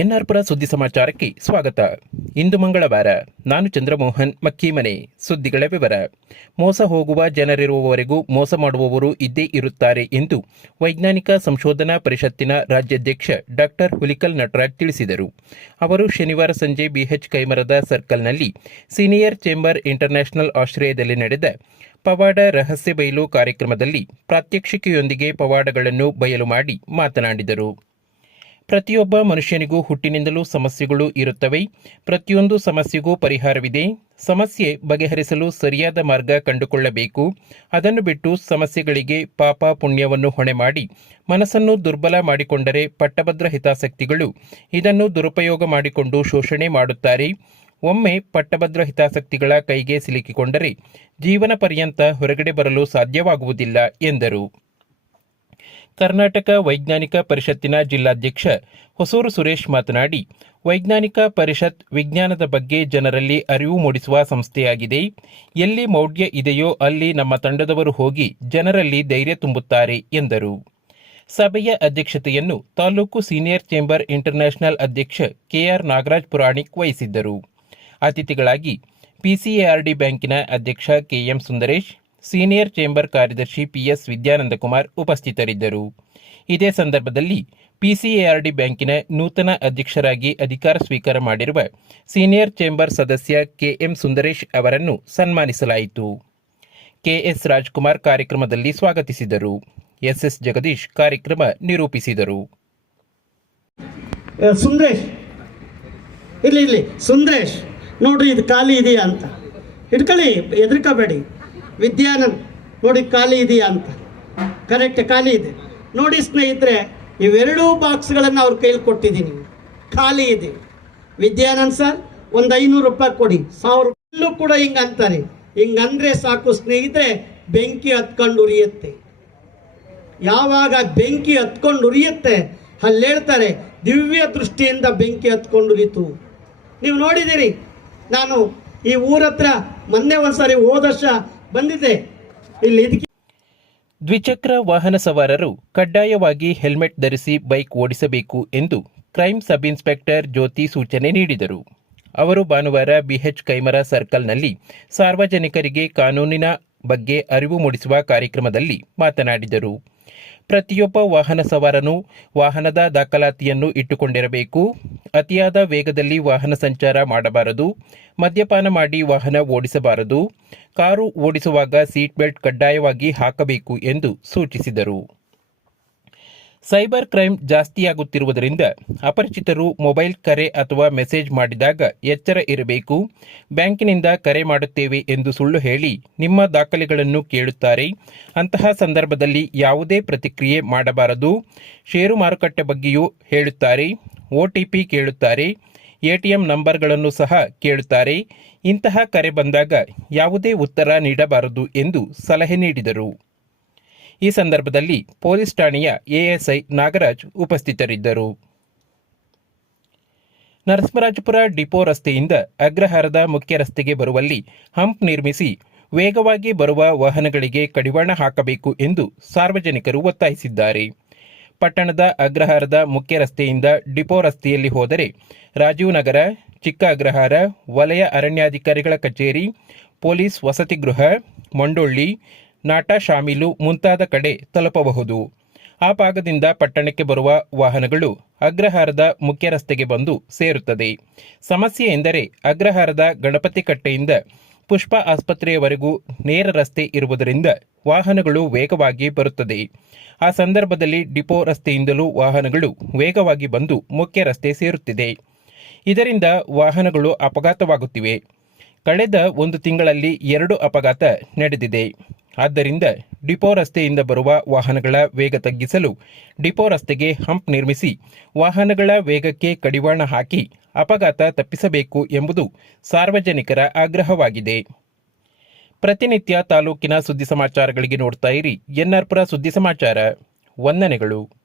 ಎನ್ಆರ್ಪುರ ಸುದ್ದಿ ಸಮಾಚಾರಕ್ಕೆ ಸ್ವಾಗತ. ಇಂದು ಮಂಗಳವಾರ, ನಾನು ಚಂದ್ರಮೋಹನ್ ಮಕ್ಕೀಮನೆ. ಸುದ್ದಿಗಳ ವಿವರ. ಮೋಸ ಹೋಗುವ ಜನರಿರುವವರೆಗೂ ಮೋಸ ಮಾಡುವವರು ಇದ್ದೇ ಇರುತ್ತಾರೆ ಎಂದು ವೈಜ್ಞಾನಿಕ ಸಂಶೋಧನಾ ಪರಿಷತ್ತಿನ ರಾಜ್ಯಾಧ್ಯಕ್ಷ ಡಾಕ್ಟರ್ ಹುಲಿಕಲ್ ನಟರಾಜ್ ತಿಳಿಸಿದರು. ಅವರು ಶನಿವಾರ ಸಂಜೆ ಬಿಎಚ್ ಕೈಮರದ ಸರ್ಕಲ್ನಲ್ಲಿ ಸೀನಿಯರ್ ಚೇಂಬರ್ ಇಂಟರ್ನ್ಯಾಷನಲ್ ಆಶ್ರಯದಲ್ಲಿ ನಡೆದ ಪವಾಡ ರಹಸ್ಯ ಬಯಲು ಕಾರ್ಯಕ್ರಮದಲ್ಲಿ ಪ್ರಾತ್ಯಕ್ಷಿಕೆಯೊಂದಿಗೆ ಪವಾಡಗಳನ್ನು ಬಯಲು ಮಾಡಿ ಮಾತನಾಡಿದರು. ಪ್ರತಿಯೊಬ್ಬ ಮನುಷ್ಯನಿಗೂ ಹುಟ್ಟಿನಿಂದಲೂ ಸಮಸ್ಯೆಗಳು ಇರುತ್ತವೆ. ಪ್ರತಿಯೊಂದು ಸಮಸ್ಯೆಗೂ ಪರಿಹಾರವಿದೆ. ಸಮಸ್ಯೆ ಬಗೆಹರಿಸಲು ಸರಿಯಾದ ಮಾರ್ಗ ಕಂಡುಕೊಳ್ಳಬೇಕು. ಅದನ್ನು ಬಿಟ್ಟು ಸಮಸ್ಯೆಗಳಿಗೆ ಪಾಪ ಪುಣ್ಯವನ್ನು ಹೊಣೆ ಮಾಡಿ, ಮನಸ್ಸನ್ನು ದುರ್ಬಲ ಮಾಡಿಕೊಂಡರೆ ಪಟ್ಟಭದ್ರ ಹಿತಾಸಕ್ತಿಗಳು, ಇದನ್ನು ದುರುಪಯೋಗ ಮಾಡಿಕೊಂಡು ಶೋಷಣೆ ಮಾಡುತ್ತಾರೆ. ಒಮ್ಮೆ ಪಟ್ಟಭದ್ರ ಹಿತಾಸಕ್ತಿಗಳ ಕೈಗೆ ಸಿಲುಕಿಕೊಂಡರೆ ಜೀವನ ಪರ್ಯಂತ ಹೊರಗಡೆ ಬರಲು ಸಾಧ್ಯವಾಗುವುದಿಲ್ಲ ಎಂದರು. ಕರ್ನಾಟಕ ವೈಜ್ಞಾನಿಕ ಪರಿಷತ್ತಿನ ಜಿಲ್ಲಾಧ್ಯಕ್ಷ ಹೊಸೂರು ಸುರೇಶ್ ಮಾತನಾಡಿ, ವೈಜ್ಞಾನಿಕ ಪರಿಷತ್ ವಿಜ್ಞಾನದ ಬಗ್ಗೆ ಜನರಲ್ಲಿ ಅರಿವು ಮೂಡಿಸುವ ಸಂಸ್ಥೆಯಾಗಿದೆ. ಎಲ್ಲಿ ಮೌಢ್ಯ ಇದೆಯೋ ಅಲ್ಲಿ ನಮ್ಮ ತಂಡದವರು ಹೋಗಿ ಜನರಲ್ಲಿ ಧೈರ್ಯ ತುಂಬುತ್ತಾರೆ, ಎಂದರು. ಸಭೆಯ ಅಧ್ಯಕ್ಷತೆಯನ್ನು ತಾಲೂಕು ಸೀನಿಯರ್ ಚೇಂಬರ್ ಇಂಟರ್ನ್ಯಾಷನಲ್ ಅಧ್ಯಕ್ಷ ಕೆಆರ್ ನಾಗರಾಜ್ ಪುರಾಣಿಕ್ ವಹಿಸಿದ್ದರು. ಅತಿಥಿಗಳಾಗಿ ಪಿಸಿಎಆರ್ಡಿ ಬ್ಯಾಂಕಿನ ಅಧ್ಯಕ್ಷ ಕೆಎಂ ಸುಂದರೇಶ್ ಸೀನಿಯರ್ ಚೇಂಬರ್ ಕಾರ್ಯದರ್ಶಿ ಪಿಎಸ್ ವಿದ್ಯಾನಂದಕುಮಾರ್ ಉಪಸ್ಥಿತರಿದ್ದರು. ಇದೇ ಸಂದರ್ಭದಲ್ಲಿ ಪಿಸಿಎಆರ್ಡಿ ಬ್ಯಾಂಕಿನ ನೂತನ ಅಧ್ಯಕ್ಷರಾಗಿ ಅಧಿಕಾರ ಸ್ವೀಕಾರ ಮಾಡಿರುವ ಸೀನಿಯರ್ ಚೇಂಬರ್ ಸದಸ್ಯ ಕೆಎಂ ಸುಂದರೇಶ್ ಅವರನ್ನು ಸನ್ಮಾನಿಸಲಾಯಿತು. ಕೆಎಸ್ ರಾಜ್ಕುಮಾರ್ ಕಾರ್ಯಕ್ರಮದಲ್ಲಿ ಸ್ವಾಗತಿಸಿದರು. ಎಸ್ಎಸ್ ಜಗದೀಶ್ ಕಾರ್ಯಕ್ರಮ ನಿರೂಪಿಸಿದರು. ಸುಂದರೇಶ್! ಇಲ್ಲಿ ಇಲ್ಲಿ ಸುಂದರೇಶ್, ನೋಡ್ರಿ, ಇದು ಖಾಲಿ ಇದೆಯಾ ಅಂತ. ಇಟ್ಕೊಳ್ಳಿ ಹೆದರ್ಕೋಬೇಡಿ. ವಿದ್ಯಾನಂದ್ ನೋಡಿ ಖಾಲಿ ಇದೆಯಾ ಅಂತ. ಕರೆಕ್ಟ್ ಖಾಲಿ ಇದೆ. ನೋಡಿ ಸ್ನೇಹಿತರೆ, ಇವೆರಡೂ ಬಾಕ್ಸ್ಗಳನ್ನು ಅವ್ರ ಕೈಲಿ ಕೊಟ್ಟಿದ್ದೀನಿ. ಖಾಲಿ ಇದೆ. ವಿದ್ಯಾನಂದ್ ಸರ್ ಒಂದು ಐನೂರು ರೂಪಾಯಿ ಕೊಡಿ. ಸಾವಿರ ಇಲ್ಲೂ ಕೂಡ ಹಿಂಗೆ ಅಂತಾರೆ. ಹಿಂಗಂದ್ರೆ ಸಾಕು ಸ್ನೇಹಿತರೆ, ಬೆಂಕಿ ಹತ್ಕೊಂಡು ಉರಿಯುತ್ತೆ. ಯಾವಾಗ ಬೆಂಕಿ ಹತ್ಕೊಂಡು ಉರಿಯುತ್ತೆ, ಅಲ್ಲಿ ಹೇಳ್ತಾರೆ, ದಿವ್ಯ ದೃಷ್ಟಿಯಿಂದ ಬೆಂಕಿ ಹತ್ಕೊಂಡು ಉರಿತು. ನೀವು ನೋಡಿದ್ದೀರಿ ನಾನು ಈ ಊರ ಹತ್ರ ಮೊನ್ನೆ ಒಂದ್ಸರಿ ಹೋದ ವರ್ಷ ಬಂದಿದ್ದೆ ಇಲ್ಲಿ ದ್ವಿಚಕ್ರ ವಾಹನ ಸವಾರರು ಕಡ್ಡಾಯವಾಗಿ ಹೆಲ್ಮೆಟ್ ಧರಿಸಿ ಬೈಕ್ ಓಡಿಸಬೇಕು ಎಂದು ಕ್ರೈಮ್ ಸಬ್ ಇನ್ಸ್ಪೆಕ್ಟರ್ ಜ್ಯೋತಿ ಸೂಚನೆ ನೀಡಿದರು. ಅವರು ಭಾನುವಾರ ಬಿಎಚ್ ಕೈಮರ ಸರ್ಕಲ್ನಲ್ಲಿ ಸಾರ್ವಜನಿಕರಿಗೆ ಕಾನೂನಿನ ಬಗ್ಗೆ ಅರಿವು ಮೂಡಿಸುವ ಕಾರ್ಯಕ್ರಮದಲ್ಲಿ ಮಾತನಾಡಿದರು. ಪ್ರತಿಯೊಬ್ಬ ವಾಹನ ಸವಾರನು ವಾಹನದ ದಾಖಲಾತಿಯನ್ನು ಇಟ್ಟುಕೊಂಡಿರಬೇಕು. ಅತಿಯಾದ ವೇಗದಲ್ಲಿ ವಾಹನ ಸಂಚಾರ ಮಾಡಬಾರದು. ಮದ್ಯಪಾನ ಮಾಡಿ ವಾಹನ ಓಡಿಸಬಾರದು. ಕಾರು ಓಡಿಸುವಾಗ ಸೀಟ್ ಬೆಲ್ಟ್ ಕಡ್ಡಾಯವಾಗಿ ಹಾಕಬೇಕು ಎಂದು ಸೂಚಿಸಿದರು. ಸೈಬರ್ ಕ್ರೈಮ್ ಜಾಸ್ತಿಯಾಗುತ್ತಿರುವುದರಿಂದ ಅಪರಿಚಿತರು ಮೊಬೈಲ್ ಕರೆ ಅಥವಾ ಮೆಸೇಜ್ ಮಾಡಿದಾಗ ಎಚ್ಚರ ಇರಬೇಕು. ಬ್ಯಾಂಕಿನಿಂದ ಕರೆ ಮಾಡುತ್ತೇವೆ ಎಂದು ಸುಳ್ಳು ಹೇಳಿ ನಿಮ್ಮ ದಾಖಲೆಗಳನ್ನು ಕೇಳುತ್ತಾರೆ. ಅಂತಹ ಸಂದರ್ಭದಲ್ಲಿ ಯಾವುದೇ ಪ್ರತಿಕ್ರಿಯೆ ಮಾಡಬಾರದು. ಷೇರು ಮಾರುಕಟ್ಟೆ ಬಗ್ಗೆಯೂ ಹೇಳುತ್ತಾರೆ. ಒಟಿಪಿ ಕೇಳುತ್ತಾರೆ. ಎಟಿಎಂ ನಂಬರ್ಗಳನ್ನು ಸಹ ಕೇಳುತ್ತಾರೆ. ಇಂತಹ ಕರೆ ಬಂದಾಗ ಯಾವುದೇ ಉತ್ತರ ನೀಡಬಾರದು ಎಂದು ಸಲಹೆ ನೀಡಿದರು. ಈ ಸಂದರ್ಭದಲ್ಲಿ ಪೊಲೀಸ್ ಠಾಣೆಯ ಎಎಸ್ಐ ನಾಗರಾಜ್ ಉಪಸ್ಥಿತರಿದ್ದರು. ನರಸಿಂಹರಾಜಪುರ ಡಿಪೋ ರಸ್ತೆಯಿಂದ ಅಗ್ರಹಾರದ ಮುಖ್ಯ ರಸ್ತೆಗೆ ಬರುವಲ್ಲಿ ಹಂಪ್ ನಿರ್ಮಿಸಿ ವೇಗವಾಗಿ ಬರುವ ವಾಹನಗಳಿಗೆ ಕಡಿವಾಣ ಹಾಕಬೇಕು ಎಂದು ಸಾರ್ವಜನಿಕರು ಒತ್ತಾಯಿಸಿದ್ದಾರೆ. ಪಟ್ಟಣದ ಅಗ್ರಹಾರದ ಮುಖ್ಯ ರಸ್ತೆಯಿಂದ ಡಿಪೋ ರಸ್ತೆಯಲ್ಲಿ ಹೋದರೆ ರಾಜೀವ್ ನಗರ, ಚಿಕ್ಕ ಅಗ್ರಹಾರ, ವಲಯ ಅರಣ್ಯಾಧಿಕಾರಿಗಳ ಕಚೇರಿ, ಪೊಲೀಸ್ ವಸತಿ ಗೃಹ, ಮಂಡೊಳ್ಳಿ ನಾಟ ಶಾಮೀಲು ಮುಂತಾದ ಕಡೆ ತಲುಪಬಹುದು. ಆ ಭಾಗದಿಂದ ಪಟ್ಟಣಕ್ಕೆ ಬರುವ ವಾಹನಗಳು ಅಗ್ರಹಾರದ ಮುಖ್ಯ ರಸ್ತೆಗೆ ಬಂದು ಸೇರುತ್ತದೆ. ಸಮಸ್ಯೆ ಎಂದರೆ ಅಗ್ರಹಾರದ ಗಣಪತಿ ಕಟ್ಟೆಯಿಂದ ಪುಷ್ಪ ಆಸ್ಪತ್ರೆಯವರೆಗೂ ನೇರ ರಸ್ತೆ ಇರುವುದರಿಂದ ವಾಹನಗಳು ವೇಗವಾಗಿ ಬರುತ್ತದೆ. ಆ ಸಂದರ್ಭದಲ್ಲಿ ಡಿಪೋ ರಸ್ತೆಯಿಂದಲೂ ವಾಹನಗಳು ವೇಗವಾಗಿ ಬಂದು ಮುಖ್ಯ ರಸ್ತೆ ಸೇರುತ್ತಿದೆ. ಇದರಿಂದ ವಾಹನಗಳು ಅಪಘಾತವಾಗುತ್ತಿವೆ. ಕಳೆದ ಒಂದು ತಿಂಗಳಲ್ಲಿ ಎರಡು ಅಪಘಾತ ನಡೆದಿದೆ. ಆದ್ದರಿಂದ ಡಿಪೋ ರಸ್ತೆಯಿಂದ ಬರುವ ವಾಹನಗಳ ವೇಗ ತಗ್ಗಿಸಲು ಡಿಪೋ ರಸ್ತೆಗೆ ಹಂಪ್ ನಿರ್ಮಿಸಿ ವಾಹನಗಳ ವೇಗಕ್ಕೆ ಕಡಿವಾಣ ಹಾಕಿ ಅಪಘಾತ ತಪ್ಪಿಸಬೇಕು ಎಂಬುದು ಸಾರ್ವಜನಿಕರ ಆಗ್ರಹವಾಗಿದೆ. ಪ್ರತಿನಿತ್ಯ ತಾಲೂಕಿನ ಸುದ್ದಿ ಸಮಾಚಾರಗಳಿಗೆ ನೋಡ್ತಾ ಇರಿ ಎನ್ಆರ್ಪುರ ಸುದ್ದಿ ಸಮಾಚಾರ. ವಂದನೆಗಳು.